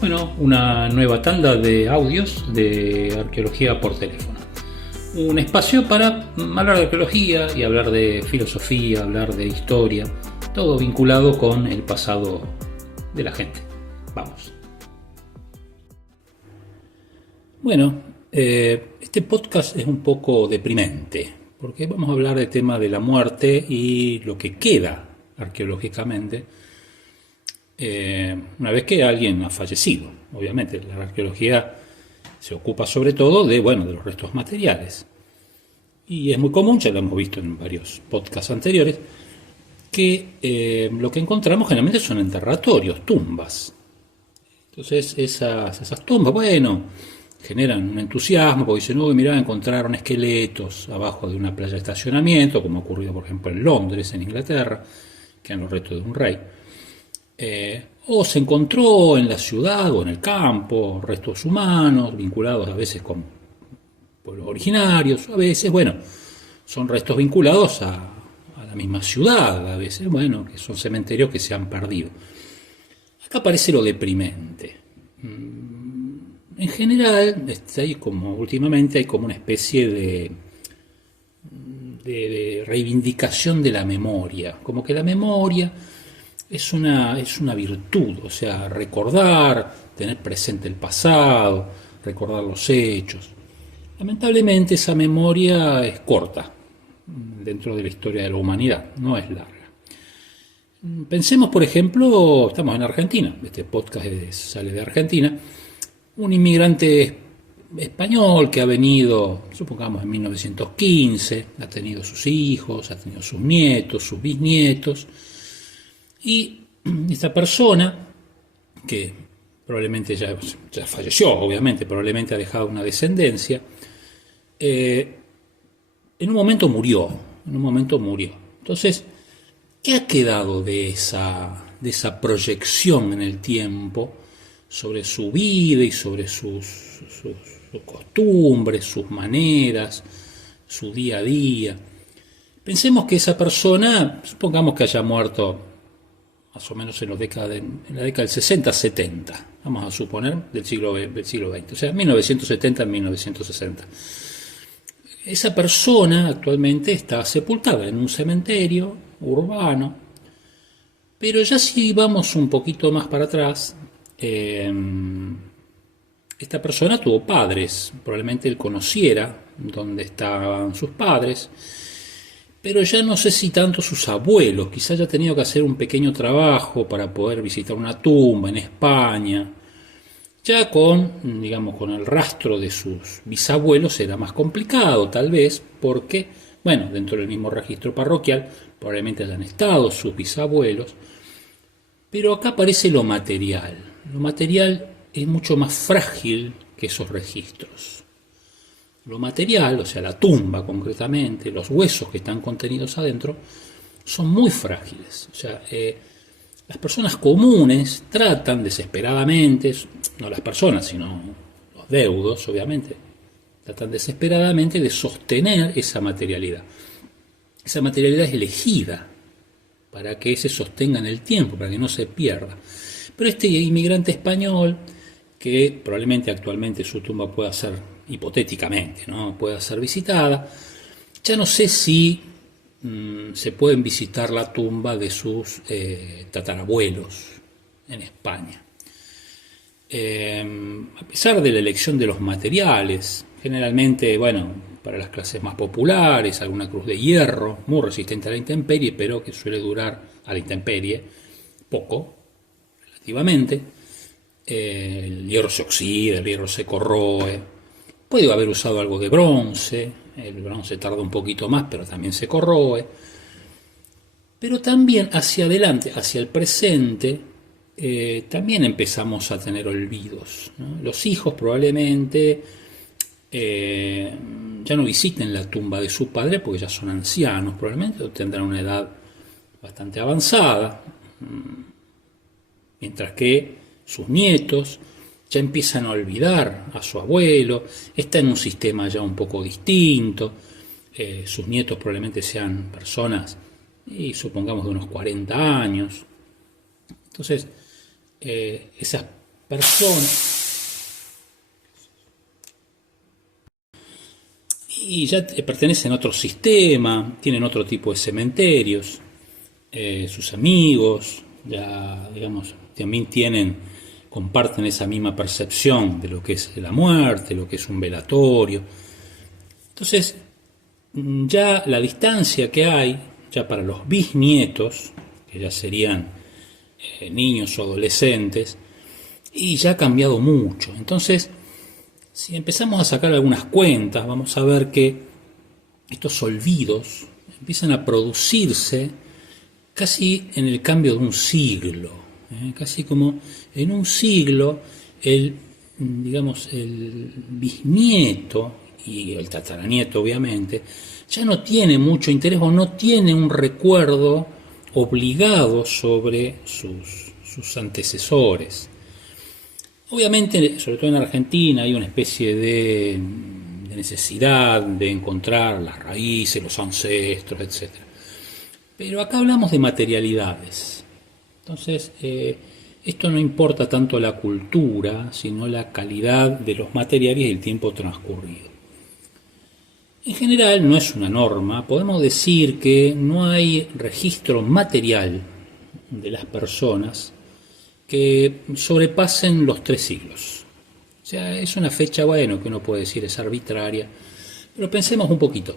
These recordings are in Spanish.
Bueno, una nueva tanda de audios de arqueología por teléfono. Un espacio para hablar de arqueología y hablar de filosofía, hablar de historia, todo vinculado con el pasado de la gente. Vamos. Bueno, este podcast es un poco deprimente, porque vamos a hablar del tema de la muerte y lo que queda arqueológicamente una vez que alguien ha fallecido. Obviamente la arqueología se ocupa sobre todo de los restos materiales. Y es muy común, ya lo hemos visto en varios podcasts anteriores, que lo que encontramos generalmente son enterratorios, tumbas. Entonces esas tumbas, generan un entusiasmo, porque dicen, mirá, encontraron esqueletos abajo de una playa de estacionamiento, como ha ocurrido por ejemplo en Londres, en Inglaterra, que eran los restos de un rey. O se encontró en la ciudad o en el campo restos humanos vinculados a veces con pueblos originarios, a veces, son restos vinculados a la misma ciudad, a veces, que son cementerios que se han perdido. Acá aparece lo deprimente. En general, últimamente hay como una especie de reivindicación de la memoria, como que la memoria es una virtud, o sea, recordar, tener presente el pasado, recordar los hechos. Lamentablemente esa memoria es corta dentro de la historia de la humanidad, no es larga. Pensemos, por ejemplo, estamos en Argentina, este podcast sale de Argentina, un inmigrante español que ha venido, supongamos, en 1915, ha tenido sus hijos, ha tenido sus nietos, sus bisnietos. Y esta persona, que probablemente ya falleció, obviamente, probablemente ha dejado una descendencia, en un momento murió. Entonces, ¿qué ha quedado de esa proyección en el tiempo sobre su vida y sobre sus costumbres, sus maneras, su día a día? Pensemos que esa persona, supongamos que haya muerto más o menos en la década del 60-70, vamos a suponer, del siglo XX, o sea, 1970 1960. Esa persona actualmente está sepultada en un cementerio urbano, pero ya si vamos un poquito más para atrás, esta persona tuvo padres, probablemente él conociera dónde estaban sus padres, pero ya no sé si tanto sus abuelos, quizás haya tenido que hacer un pequeño trabajo para poder visitar una tumba en España. Ya con el rastro de sus bisabuelos era más complicado, tal vez, porque, dentro del mismo registro parroquial, probablemente hayan estado sus bisabuelos. Pero acá aparece lo material. Lo material es mucho más frágil que esos registros. Lo material, o sea, la tumba concretamente, los huesos que están contenidos adentro, son muy frágiles. O sea, las personas comunes tratan desesperadamente, no las personas, sino los deudos, obviamente, tratan desesperadamente de sostener esa materialidad. Esa materialidad es elegida para que se sostenga en el tiempo, para que no se pierda. Pero este inmigrante español, que probablemente actualmente su tumba pueda ser, hipotéticamente, ¿no?, pueda ser visitada, ya no sé si se pueden visitar la tumba de sus tatarabuelos en España. A pesar de la elección de los materiales, generalmente, para las clases más populares, alguna cruz de hierro, muy resistente a la intemperie, pero que suele durar a la intemperie poco, relativamente. El hierro se oxida, el hierro se corroe. Puede haber usado algo de bronce, el bronce tarda un poquito más, pero también se corroe. Pero también hacia adelante, hacia el presente, también empezamos a tener olvidos, ¿no? Los hijos probablemente ya no visiten la tumba de su padre porque ya son ancianos, probablemente tendrán una edad bastante avanzada, mientras que sus nietos ya empiezan a olvidar a su abuelo, está en un sistema ya un poco distinto, sus nietos probablemente sean personas, y supongamos de unos 40 años. Entonces, esas personas y ya pertenecen a otro sistema, tienen otro tipo de cementerios, sus amigos, ya digamos, también comparten esa misma percepción de lo que es la muerte, lo que es un velatorio. Entonces, ya la distancia que hay, ya para los bisnietos, que ya serían niños o adolescentes, y ya ha cambiado mucho. Entonces, si empezamos a sacar algunas cuentas, vamos a ver que estos olvidos empiezan a producirse casi en el cambio de un siglo, casi como en un siglo digamos, el bisnieto y el tataranieto obviamente ya no tiene mucho interés o no tiene un recuerdo obligado sobre sus antecesores. Obviamente, sobre todo en Argentina, hay una especie de necesidad de encontrar las raíces, los ancestros, etc. Pero acá hablamos de materialidades. Entonces, esto no importa tanto la cultura, sino la calidad de los materiales y el tiempo transcurrido. En general, no es una norma, podemos decir que no hay registro material de las personas que sobrepasen los 3 siglos. O sea, es una fecha, bueno, que uno puede decir es arbitraria, pero pensemos un poquito.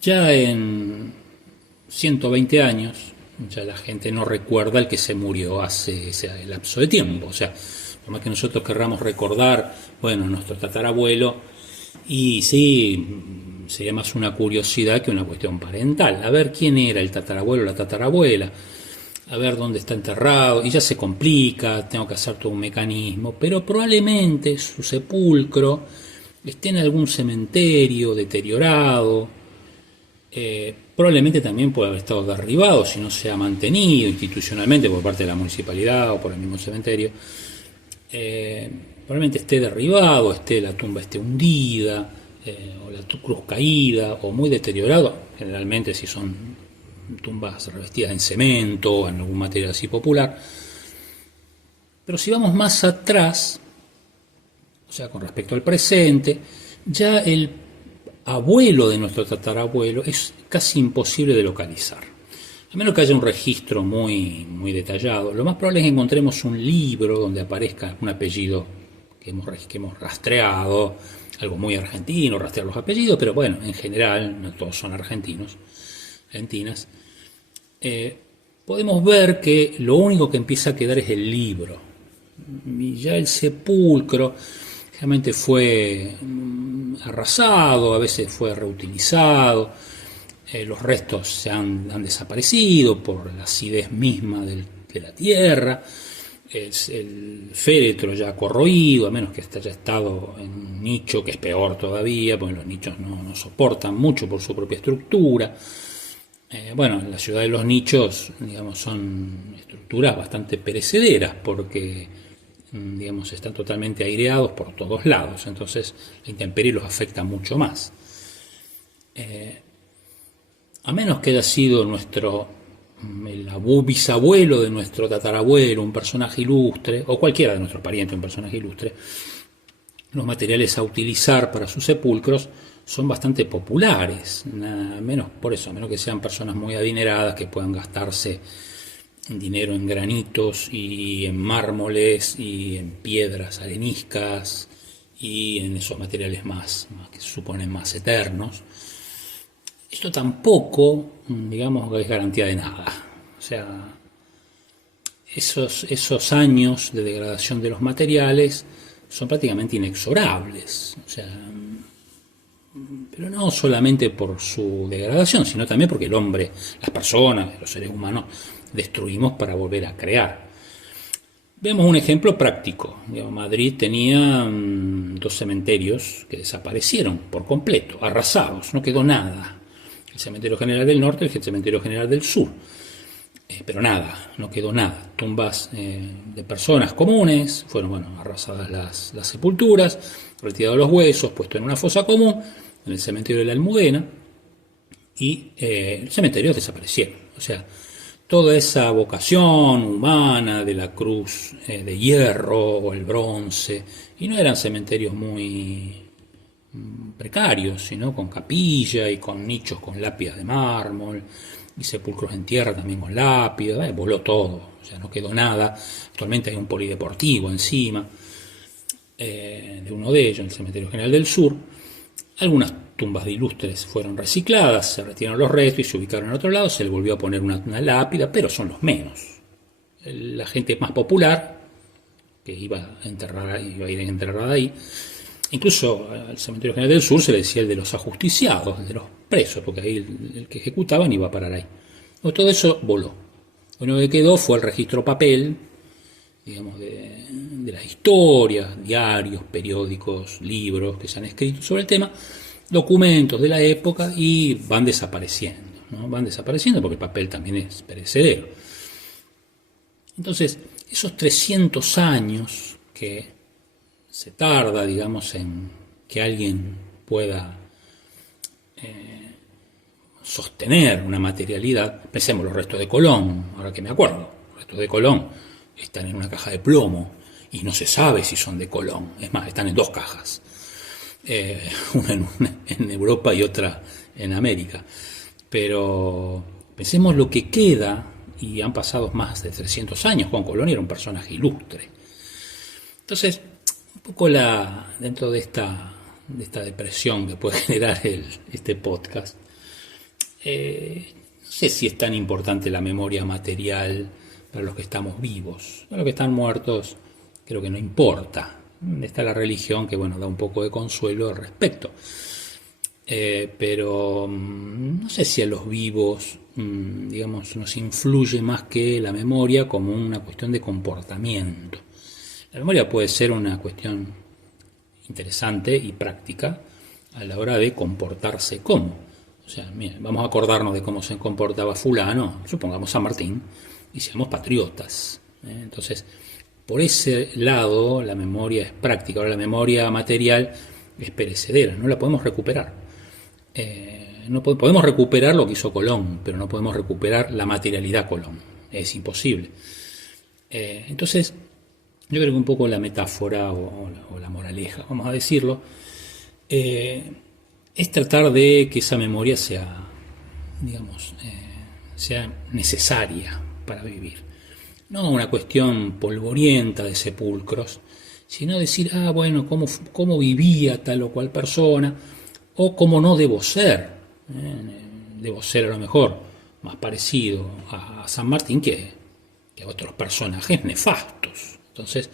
Ya en 120 años, ya la gente no recuerda el que se murió hace ese lapso de tiempo. O sea, por más que nosotros querramos recordar, bueno, nuestro tatarabuelo, y sí, sería más una curiosidad que una cuestión parental. A ver quién era el tatarabuelo o la tatarabuela, a ver dónde está enterrado, y ya se complica, tengo que hacer todo un mecanismo, pero probablemente su sepulcro esté en algún cementerio deteriorado, probablemente también puede haber estado derribado si no se ha mantenido institucionalmente por parte de la municipalidad o por el mismo cementerio. Probablemente esté derribado, la tumba esté hundida, o la cruz caída, o muy deteriorado, generalmente si son tumbas revestidas en cemento o en algún material así popular. Pero si vamos más atrás, o sea, con respecto al presente, ya el abuelo de nuestro tatarabuelo es casi imposible de localizar. A menos que haya un registro muy, muy detallado. Lo más probable es que encontremos un libro donde aparezca un apellido que hemos rastreado, algo muy argentino, rastrear los apellidos, pero bueno, en general, no todos son argentinas. Podemos ver que lo único que empieza a quedar es el libro. Y ya el sepulcro realmente fue arrasado, a veces fue reutilizado, los restos han desaparecido por la acidez misma de la tierra, el féretro ya corroído, a menos que haya estado en un nicho, que es peor todavía, porque los nichos no soportan mucho por su propia estructura. Bueno, en la ciudad de los nichos, digamos, son estructuras bastante perecederas porque, digamos, están totalmente aireados por todos lados, entonces la intemperie los afecta mucho más. A menos que haya sido el bisabuelo de nuestro tatarabuelo, un personaje ilustre, o cualquiera de nuestros parientes, un personaje ilustre, los materiales a utilizar para sus sepulcros son bastante populares, menos que sean personas muy adineradas que puedan gastarse dinero en granitos y en mármoles y en piedras areniscas y en esos materiales más que se suponen más eternos. Esto tampoco, digamos, es garantía de nada. O sea, esos años de degradación de los materiales son prácticamente inexorables. O sea, pero no solamente por su degradación, sino también porque el hombre, las personas, los seres humanos, destruimos para volver a crear. Veamos un ejemplo práctico. Madrid tenía 2 cementerios que desaparecieron por completo, arrasados, no quedó nada. El Cementerio General del Norte y el Cementerio General del Sur. Pero nada, no quedó nada. Tumbas de personas comunes, fueron arrasadas las sepulturas, retirados los huesos, puesto en una fosa común, en el cementerio de la Almudena, y los cementerios desaparecieron. O sea, toda esa vocación humana de la cruz de hierro o el bronce, y no eran cementerios muy precarios, sino con capilla y con nichos con lápidas de mármol y sepulcros en tierra también con lápidas. Voló todo, o sea, no quedó nada. Actualmente hay un polideportivo encima de uno de ellos, en el Cementerio General del Sur. Algunas tumbas de ilustres fueron recicladas, se retiraron los restos y se ubicaron en otro lado, se le volvió a poner una lápida, pero son los menos. La gente más popular, que iba a ir enterrada ahí, incluso al Cementerio General del Sur se le decía el de los ajusticiados, el de los presos, porque ahí el que ejecutaban iba a parar ahí. Bueno, todo eso voló. Lo único que quedó fue el registro papel, digamos, de las historias, diarios, periódicos, libros que se han escrito sobre el tema, documentos de la época, y van desapareciendo, ¿no? Van desapareciendo porque el papel también es perecedero. Entonces, esos 300 años que se tarda, digamos, en que alguien pueda sostener una materialidad, pensemos los restos de Colón, ahora que me acuerdo, los restos de Colón están en una caja de plomo y no se sabe si son de Colón, es más, están en dos cajas, una en Europa y otra en América, pero pensemos lo que queda, y han pasado más de 300 años, Juan Colón era un personaje ilustre. Entonces, un poco dentro de esta depresión que puede generar este podcast, no sé si es tan importante la memoria material para los que estamos vivos. Para los que están muertos creo que no importa. Está la religión que, bueno, da un poco de consuelo al respecto. Pero no sé si a los vivos, digamos, nos influye más que la memoria como una cuestión de comportamiento. La memoria puede ser una cuestión interesante y práctica a la hora de comportarse como. O sea, miren, vamos a acordarnos de cómo se comportaba fulano, supongamos San Martín, y seamos patriotas. Entonces, por ese lado, la memoria es práctica. Ahora, la memoria material es perecedera, no la podemos recuperar. No podemos recuperar lo que hizo Colón, pero no podemos recuperar la materialidad Colón. Es imposible. Entonces, yo creo que un poco la metáfora o la moraleja, vamos a decirlo, es tratar de que esa memoria sea, digamos, sea necesaria para vivir. No una cuestión polvorienta de sepulcros, sino decir, bueno, cómo vivía tal o cual persona, o cómo no debo ser. Debo ser a lo mejor más parecido a San Martín que a otros personajes nefastos. Entonces,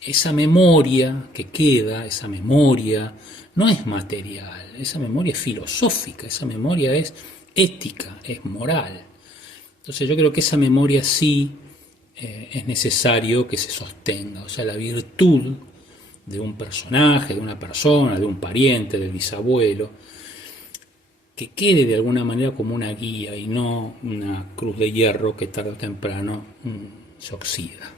esa memoria que queda, esa memoria no es material, esa memoria es filosófica, esa memoria es ética, es moral. Entonces yo creo que esa memoria sí es necesario que se sostenga, o sea, la virtud de un personaje, de una persona, de un pariente, del bisabuelo, que quede de alguna manera como una guía y no una cruz de hierro que tarde o temprano se oxida.